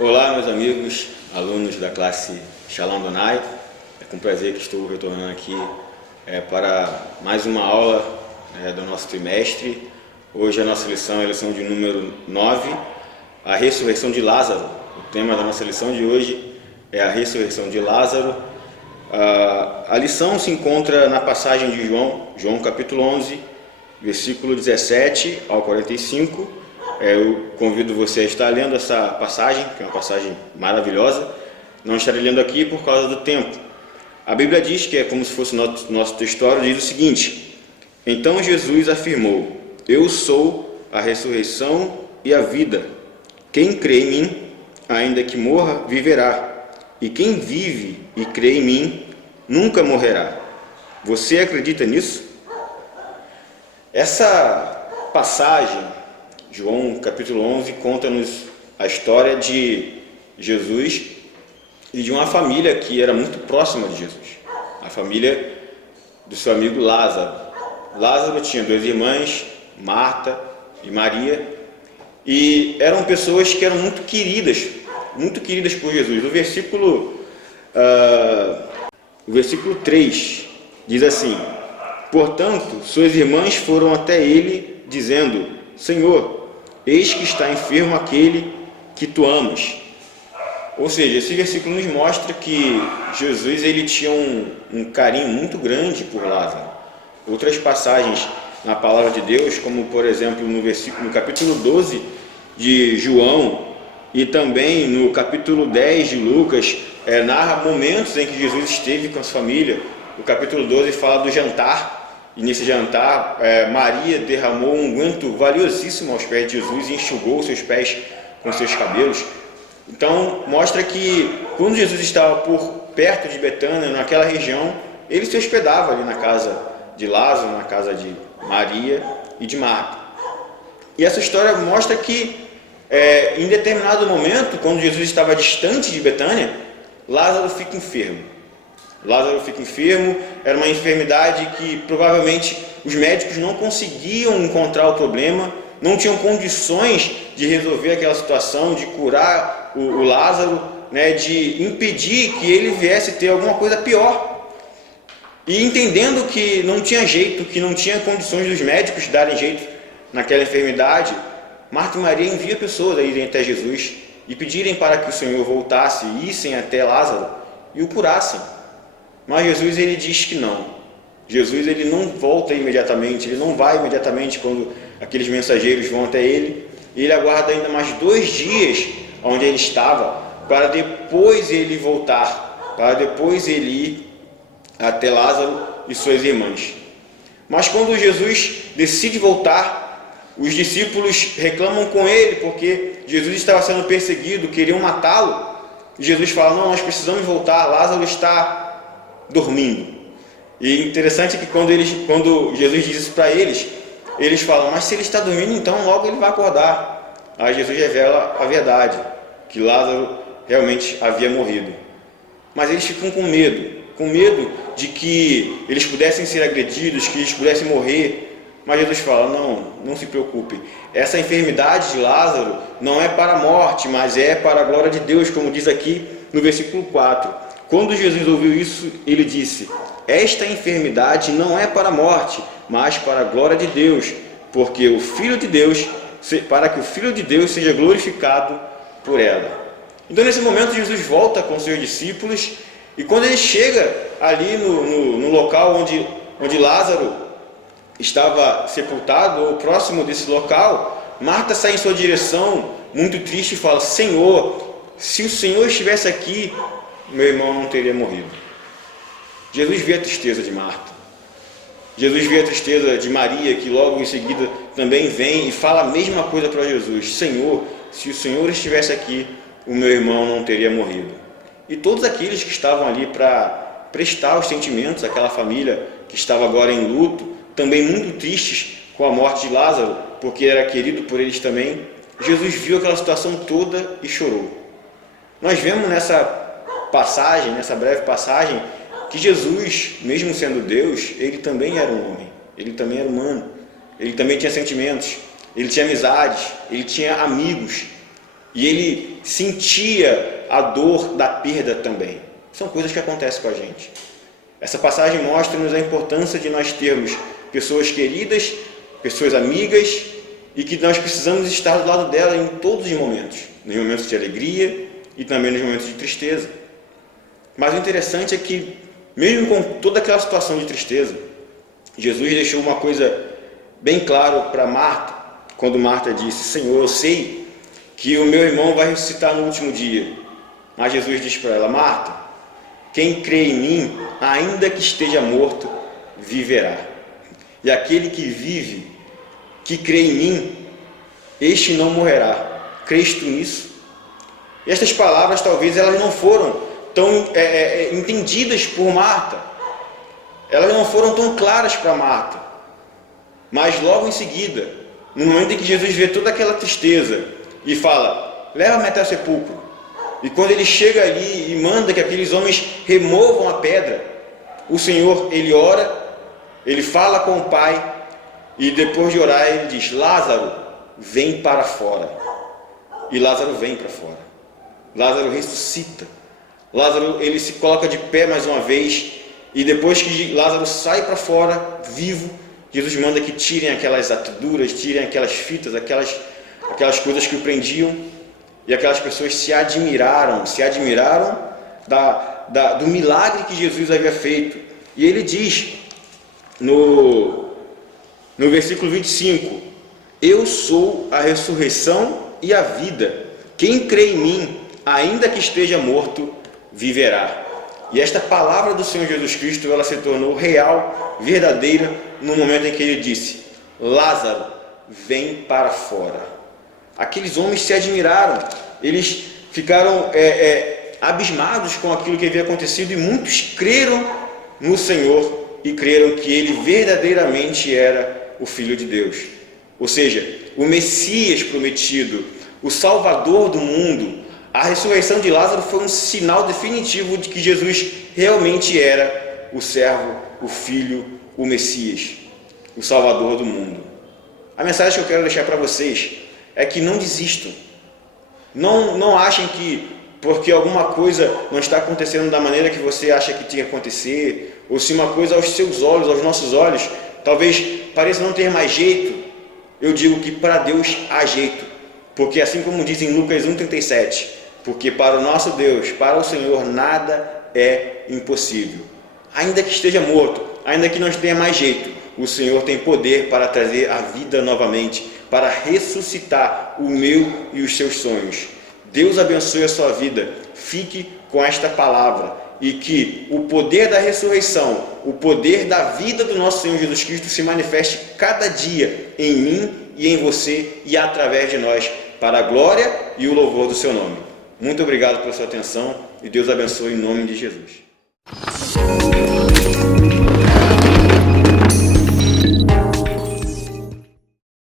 Olá, meus amigos, alunos da classe Shalom Donai. É com prazer que estou retornando aqui para mais uma aula do nosso trimestre. Hoje a nossa lição é a lição de número 9, a ressurreição de Lázaro. O tema da nossa lição de hoje é a ressurreição de Lázaro. A lição se encontra na passagem de João capítulo 11, versículo 17 ao 45. Eu convido você a estar lendo essa passagem, que é uma passagem maravilhosa. Não estarei lendo aqui por causa do tempo. A Bíblia diz, que é como se fosse nosso textório, diz o seguinte: Então Jesus afirmou: Eu sou a ressurreição e a vida. Quem crê em mim, ainda que morra, viverá. E quem vive e crê em mim, nunca morrerá. Você acredita nisso? Essa passagem, João capítulo 11, conta-nos a história de Jesus e de uma família que era muito próxima de Jesus. A família do seu amigo Lázaro. Lázaro tinha duas irmãs, Marta e Maria, e eram pessoas que eram muito queridas por Jesus. O versículo 3 diz assim: Portanto, suas irmãs foram até ele, dizendo: Senhor, eis que está enfermo aquele que tu amas. Ou seja, esse versículo nos mostra que Jesus ele tinha um carinho muito grande por Lázaro. Outras passagens na palavra de Deus, como por exemplo no capítulo 12 de João e também no capítulo 10 de Lucas, narra momentos em que Jesus esteve com a sua família. O capítulo 12 fala do jantar. E nesse jantar, Maria derramou um unguento valiosíssimo aos pés de Jesus e enxugou seus pés com seus cabelos. Então, mostra que quando Jesus estava por perto de Betânia, naquela região, ele se hospedava ali na casa de Lázaro, na casa de Maria e de Marta. E essa história mostra que, em determinado momento, quando Jesus estava distante de Betânia, Lázaro fica enfermo. Era uma enfermidade que provavelmente os médicos não conseguiam encontrar o problema, não tinham condições de resolver aquela situação, de curar o Lázaro, de impedir que ele viesse ter alguma coisa pior. E entendendo que não tinha jeito, que não tinha condições dos médicos darem jeito naquela enfermidade, Marta e Maria enviam pessoas a irem até Jesus e pedirem para que o Senhor voltasse, issem até Lázaro e o curassem. Mas Jesus ele diz que não. Jesus ele não volta imediatamente, ele não vai imediatamente quando aqueles mensageiros vão até ele. Ele aguarda ainda mais 2 dias onde ele estava, para depois ele voltar, para depois ele ir até Lázaro e suas irmãs. Mas quando Jesus decide voltar, os discípulos reclamam com ele, porque Jesus estava sendo perseguido, queriam matá-lo. E Jesus fala: não, nós precisamos voltar, Lázaro está dormindo. E interessante que quando Jesus diz isso para eles, eles falam: mas se ele está dormindo, então logo ele vai acordar. Aí Jesus revela a verdade, que Lázaro realmente havia morrido. Mas eles ficam com medo de que eles pudessem ser agredidos, que eles pudessem morrer. Mas Jesus fala: não se preocupem, essa enfermidade de Lázaro não é para a morte, mas é para a glória de Deus, como diz aqui no versículo 4. Quando Jesus ouviu isso, ele disse: Esta enfermidade não é para a morte, mas para a glória de Deus, porque para que o Filho de Deus seja glorificado por ela. Então, nesse momento, Jesus volta com seus discípulos, e quando ele chega ali no local onde Lázaro estava sepultado, ou próximo desse local, Marta sai em sua direção, muito triste, e fala: Senhor, se o Senhor estivesse aqui, meu irmão não teria morrido. Jesus vê a tristeza de Marta. Jesus vê a tristeza de Maria, que logo em seguida também vem e fala a mesma coisa para Jesus: Senhor, se o Senhor estivesse aqui, o meu irmão não teria morrido. E todos aqueles que estavam ali para prestar os sentimentos àquela família que estava agora em luto, também muito tristes com a morte de Lázaro, porque era querido por eles também, Jesus viu aquela situação toda e chorou. Nós vemos nessa breve passagem, que Jesus, mesmo sendo Deus, ele também era um homem, ele também era humano, ele também tinha sentimentos, ele tinha amizades, ele tinha amigos. E ele sentia a dor da perda também. São coisas que acontecem com a gente. Essa passagem mostra-nos a importância de nós termos pessoas queridas, pessoas amigas, e que nós precisamos estar do lado dela em todos os momentos. Nos momentos de alegria e também nos momentos de tristeza. Mas o interessante é que, mesmo com toda aquela situação de tristeza, Jesus deixou uma coisa bem clara para Marta, quando Marta disse: Senhor, eu sei que o meu irmão vai ressuscitar no último dia. Mas Jesus diz para ela: Marta, quem crê em mim, ainda que esteja morto, viverá. E aquele que vive, que crê em mim, este não morrerá. Crês tu nisso? E estas palavras talvez elas não foram tão entendidas por Marta. Elas não foram tão claras para Marta. Mas logo em seguida, no momento em que Jesus vê toda aquela tristeza e fala: leva-me até o sepulcro. E quando ele chega ali e manda que aqueles homens removam a pedra, o Senhor, ele ora, ele fala com o Pai, e depois de orar ele diz: Lázaro, vem para fora. E Lázaro vem para fora. Lázaro ressuscita. Lázaro, ele se coloca de pé mais uma vez, e depois que Lázaro sai para fora, vivo, Jesus manda que tirem aquelas ataduras, tirem aquelas fitas, aquelas coisas que o prendiam, e aquelas pessoas se admiraram do milagre que Jesus havia feito. E ele diz no versículo 25: eu sou a ressurreição e a vida. Quem crê em mim, ainda que esteja morto, viverá. E esta palavra do Senhor Jesus Cristo, ela se tornou real, verdadeira, no momento em que ele disse: Lázaro, vem para fora. Aqueles homens se admiraram, eles ficaram abismados com aquilo que havia acontecido, e muitos creram no Senhor e creram que ele verdadeiramente era o Filho de Deus. Ou seja, o Messias prometido, o Salvador do mundo. A ressurreição de Lázaro foi um sinal definitivo de que Jesus realmente era o servo, o Filho, o Messias, o Salvador do mundo. A mensagem que eu quero deixar para vocês é que não desistam. Não achem que porque alguma coisa não está acontecendo da maneira que você acha que tinha que acontecer, ou se uma coisa aos seus olhos, aos nossos olhos, talvez pareça não ter mais jeito. Eu digo que para Deus há jeito, porque assim como diz em Lucas 1,37, porque para o nosso Deus, para o Senhor, nada é impossível. Ainda que esteja morto, ainda que não tenha mais jeito, o Senhor tem poder para trazer a vida novamente, para ressuscitar o meu e os seus sonhos. Deus abençoe a sua vida. Fique com esta palavra, e que o poder da ressurreição, o poder da vida do nosso Senhor Jesus Cristo se manifeste cada dia em mim e em você e através de nós, para a glória e o louvor do seu nome. Muito obrigado pela sua atenção, e Deus abençoe em nome de Jesus.